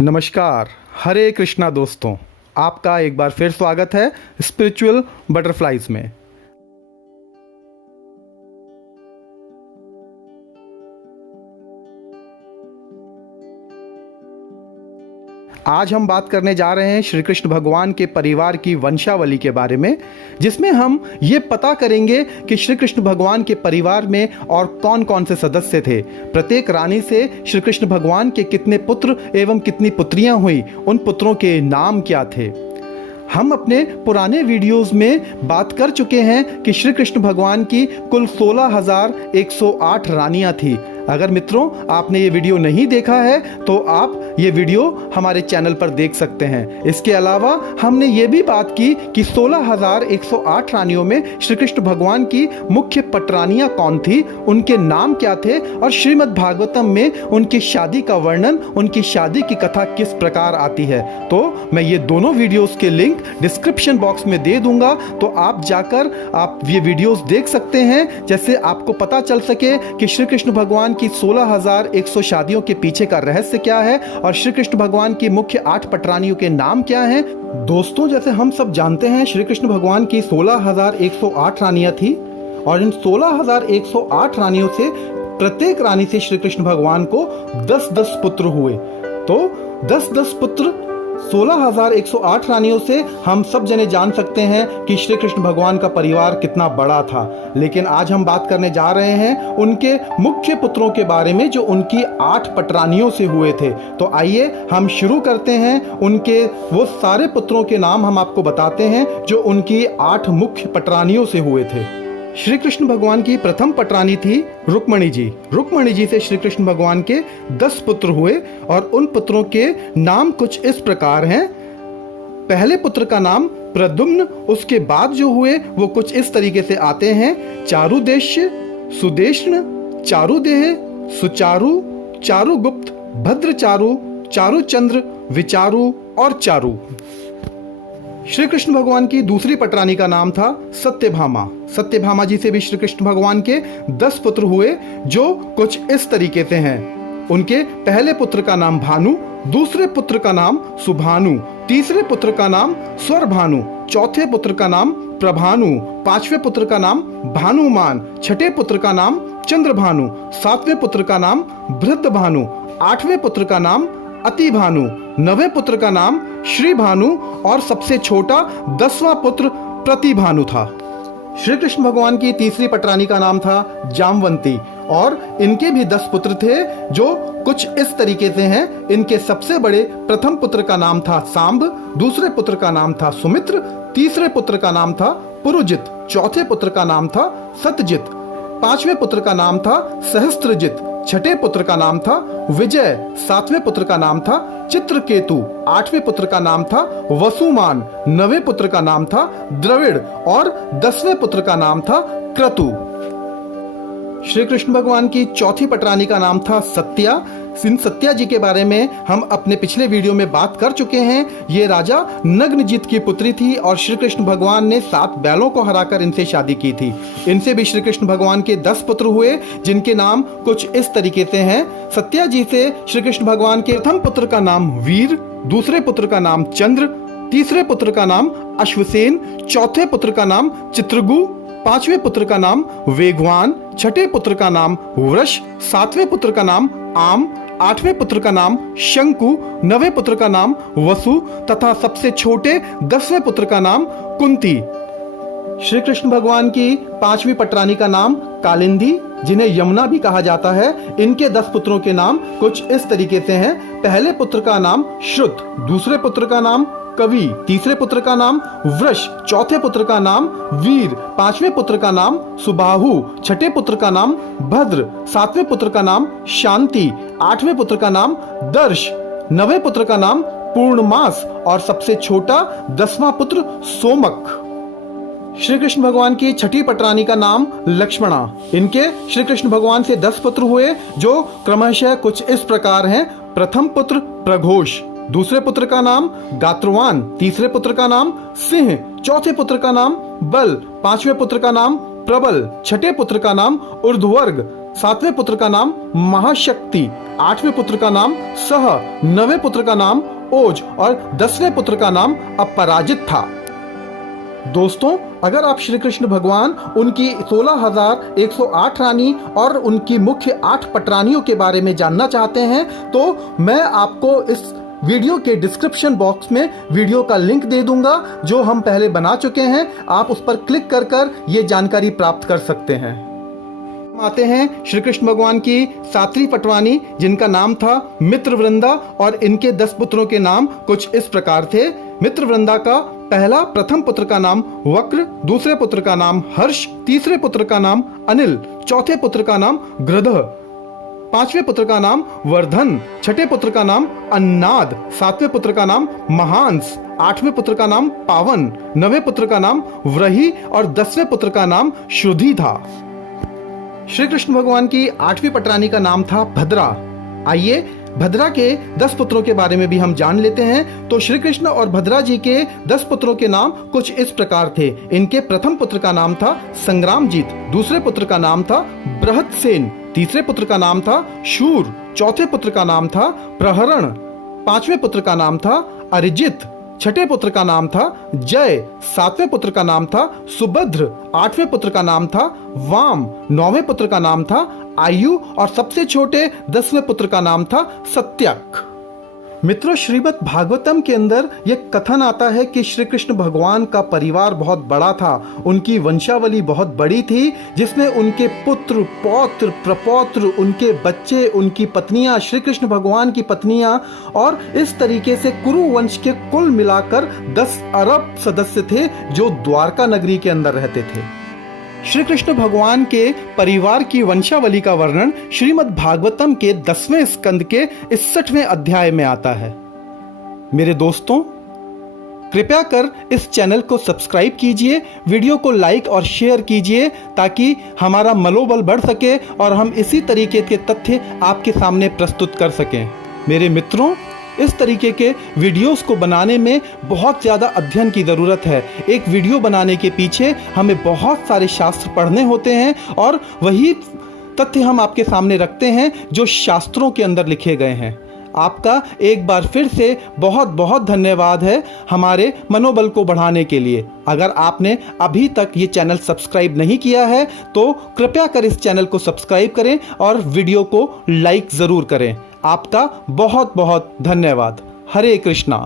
नमस्कार, हरे कृष्णा दोस्तों। आपका एक बार फिर स्वागत है स्पिरिचुअल बटरफ्लाइज में। आज हम बात करने जा रहे हैं श्री कृष्ण भगवान के परिवार की वंशावली के बारे में, जिसमें हम ये पता करेंगे कि श्री कृष्ण भगवान के परिवार में और कौन कौन से सदस्य थे, प्रत्येक रानी से श्री कृष्ण भगवान के कितने पुत्र एवं कितनी पुत्रियां हुई, उन पुत्रों के नाम क्या थे। हम अपने पुराने वीडियोस में बात कर चुके हैं कि श्री कृष्ण भगवान की कुल 16,108 रानियां थी। अगर मित्रों आपने ये वीडियो नहीं देखा है तो आप ये वीडियो हमारे चैनल पर देख सकते हैं। इसके अलावा हमने ये भी बात की कि 16,108 रानियों में श्री कृष्ण भगवान की मुख्य पटरानियां कौन थी, उनके नाम क्या थे और श्रीमद् भागवतम में उनकी शादी का वर्णन, उनकी शादी की कथा किस प्रकार आती है। तो मैं ये दोनों वीडियोस के लिंक डिस्क्रिप्शन बॉक्स में दे दूंगा, तो आप जाकर आप ये वीडियोस देख सकते हैं, जैसे आपको पता चल सके कि श्री कृष्ण भगवान की 16,100 शादियों के पीछे का रहस्य क्या है और श्री कृष्ण भगवान की मुख्य 8 पटरानियों के नाम क्या हैं। दोस्तों, जैसे हम सब जानते हैं श्री कृष्ण भगवान की 16,108 रानियां थी और इन 16,108 रानियों से प्रत्येक रानी से श्री कृष्ण भगवान को 10-10 पुत्र हुए। तो 10-10 पुत्र 16,108 रानियों से हम सब जने जान सकते हैं कि श्री कृष्ण भगवान का परिवार कितना बड़ा था। लेकिन आज हम बात करने जा रहे हैं उनके मुख्य पुत्रों के बारे में जो उनकी 8 पटरानियों से हुए थे। तो आइए हम शुरू करते हैं। उनके वो सारे पुत्रों के नाम हम आपको बताते हैं जो उनकी 8 मुख्य पटरानियों से हुए थे। श्री कृष्ण भगवान की प्रथम पटरानी थी रुक्मणी जी। रुक्मणी जी से श्री कृष्ण भगवान के 10 पुत्र हुए और उन पुत्रों के नाम कुछ इस प्रकार हैं। पहले पुत्र का नाम प्रद्युम्न, उसके बाद जो हुए वो कुछ इस तरीके से आते हैं: चारुदेश्य, सुदेष्ण, चारुदेह, सुचारु, चारुगुप्त, भद्रचारु, चारुचंद्र, विचारु और चारु। श्री कृष्ण भगवान की दूसरी पटरानी का नाम था सत्यभामा। सत्यभामा जी से भी श्री कृष्ण भगवान के 10 पुत्र हुए जो कुछ इस तरीके से हैं। उनके पहले पुत्र का नाम भानु, दूसरे पुत्र का नाम सुभानु, तीसरे पुत्र का नाम स्वरभानु, चौथे पुत्र का नाम प्रभानु, पांचवें पुत्र का नाम भानुमान, छठे पुत्र का नाम चंद्रभानु, सातवें पुत्र का नाम भृतभानु, आठवें पुत्र का नाम अति भानु, 9वें पुत्र का नाम श्री भानु और सबसे छोटा 10वां पुत्र प्रतिभानु था। श्री कृष्ण भगवान की तीसरी पटरानी का नाम था जामवंती और इनके भी 10 पुत्र थे जो कुछ इस तरीके से हैं। इनके सबसे बड़े प्रथम पुत्र का नाम था सांब, दूसरे पुत्र का नाम था सुमित्र, तीसरे पुत्र का नाम था पुरुजित, चौथे पुत्र का नाम था सतजित, पांचवें पुत्र का नाम था सहस्त्रजित, छठे पुत्र का नाम था विजय, सातवें पुत्र का नाम था चित्रकेतु, आठवें पुत्र का नाम था वसुमान, 9वें पुत्र का नाम था द्रविड़ और 10वें पुत्र का नाम था क्रतु। श्री कृष्ण भगवान की चौथी पटरानी का नाम था सत्या। इन सत्या जी के बारे में हम अपने पिछले वीडियो में बात कर चुके हैं। ये राजा नग्नजित की पुत्री थी और श्री कृष्ण भगवान ने 7 बैलों को हराकर इनसे शादी की थी। इनसे भी श्री कृष्ण भगवान के 10 पुत्र हुए जिनके नाम कुछ इस तरीके से हैं। सत्या जी से श्री कृष्ण भगवान के प्रथम पुत्र का नाम वीर, दूसरे पुत्र का नाम चंद्र, तीसरे पुत्र का नाम अश्वसेन, चौथे पुत्र का नाम चित्रगु, पांचवें पुत्र का नाम वेगवान, छठे पुत्र का नाम वृष, सातवें पुत्र का नाम आम, आठवें पुत्र का नाम शंकु, 9वें पुत्र का नाम वसु तथा सबसे छोटे 10वें पुत्र का नाम कुंती। श्री कृष्ण भगवान की 5वीं पटरानी का नाम कालिंदी, जिन्हें यमुना भी कहा जाता है। इनके 10 पुत्रों के नाम कुछ इस तरीके से हैं। पहले पुत्र का नाम श्रुत, दूसरे पुत्र का नाम कवि, तीसरे पुत्र का नाम वृष, चौथे पुत्र का नाम वीर, पांचवें पुत्र का नाम सुबाहु, छठे पुत्र का नाम भद्र, सातवें पुत्र का नाम शांति, आठवें पुत्र का नाम दर्श, 9वें पुत्र का नाम पूर्णमास और सबसे छोटा 10वां पुत्र सोमक। श्री कृष्ण भगवान की छठी पटरानी का नाम लक्ष्मणा। इनके श्री कृष्ण भगवान से 10 पुत्र हुए जो क्रमशः कुछ इस प्रकार हैं। प्रथम पुत्र प्रघोष, दूसरे पुत्र का नाम गात्रवान, तीसरे पुत्र का नाम सिंह, चौथे पुत्र का नाम बल, पांचवें पुत्र का नाम प्रबल, छठे पुत्र का नाम ऊर्ध्वर्ग, सातवें पुत्र का नाम महाशक्ति, आठवें पुत्र का नाम सह, नवें पुत्र का नाम ओज और 10वें पुत्र का नाम अपराजित था। दोस्तों, अगर आप श्री कृष्ण भगवान, उनकी 16,108 रानी और उनकी मुख्य 8 पटरानियों के बारे में जानना चाहते हैं तो मैं आपको इस वीडियो के डिस्क्रिप्शन बॉक्स में वीडियो का लिंक दे दूंगा जो हम पहले बना चुके हैं। आप उस पर क्लिक कर ये जानकारी प्राप्त कर सकते हैं। आते हैं श्री कृष्ण भगवान की 7वीं पटवानी जिनका नाम था मित्रवृंदा और इनके 10 पुत्रों के नाम कुछ इस प्रकार थे। मित्रवृंदा का प्रथम पुत्र का नाम वक्र, दूसरे पुत्र का नाम हर्ष, तीसरे पुत्र का नाम अनिल, चौथे पुत्र का नाम गृधः, 5वें पुत्र का नाम वर्धन, 6ठे पुत्र का नाम अन्नाद, 7वें पुत्र का नाम महांस, 8वें पुत्र का नाम पावन, 9वें पुत्र का नाम व्रही और 10वें पुत्र का नाम श्रुधि था। श्री कृष्ण भगवान की 8वीं पटरानी का नाम था भद्रा। आइए भद्रा के 10 पुत्रों के बारे में भी हम जान लेते हैं। तो श्री कृष्ण और भद्रा जी के 10 पुत्रों के नाम कुछ इस प्रकार थे। इनके प्रथम पुत्र का नाम था संग्रामजीत, दूसरे पुत्र का नाम था बृहत्सेन, तीसरे पुत्र का नाम था शूर, चौथे पुत्र का नाम था प्रहरण, 5वें पुत्र का नाम था अरिजित, 6ठे पुत्र का नाम था जय, 7वें पुत्र का नाम था सुभद्र, 8वें पुत्र का नाम था वाम, 9वें पुत्र का नाम था आयु और सबसे छोटे 10वें पुत्र का नाम था सत्यक। मित्रों, श्रीमद् भागवतम के अंदर यह कथन आता है कि श्री कृष्ण भगवान का परिवार बहुत बड़ा था, उनकी वंशावली बहुत बड़ी थी जिसमें उनके पुत्र, पौत्र, प्रपौत्र, उनके बच्चे, उनकी पत्नियां, श्री कृष्ण भगवान की पत्नियां और इस तरीके से कुरु वंश के कुल मिलाकर 10 अरब सदस्य थे जो द्वारका नगरी के अंदर रहते थे। श्री कृष्ण भगवान के परिवार की वंशावली का वर्णन श्रीमद् भागवतम के 10वें स्कंद के 61वें अध्याय में आता है। मेरे दोस्तों, कृपया कर इस चैनल को सब्सक्राइब कीजिए, वीडियो को लाइक और शेयर कीजिए ताकि हमारा मनोबल बढ़ सके और हम इसी तरीके के तथ्य आपके सामने प्रस्तुत कर सकें। मेरे मित्रों, इस तरीके के वीडियोस को बनाने में बहुत ज़्यादा अध्ययन की ज़रूरत है। एक वीडियो बनाने के पीछे हमें बहुत सारे शास्त्र पढ़ने होते हैं और वही तथ्य हम आपके सामने रखते हैं जो शास्त्रों के अंदर लिखे गए हैं। आपका एक बार फिर से बहुत बहुत धन्यवाद है हमारे मनोबल को बढ़ाने के लिए। अगर आपने अभी तक ये चैनल सब्सक्राइब नहीं किया है तो कृपया कर इस चैनल को सब्सक्राइब करें और वीडियो को लाइक ज़रूर करें। आपका बहुत बहुत धन्यवाद। हरे कृष्णा।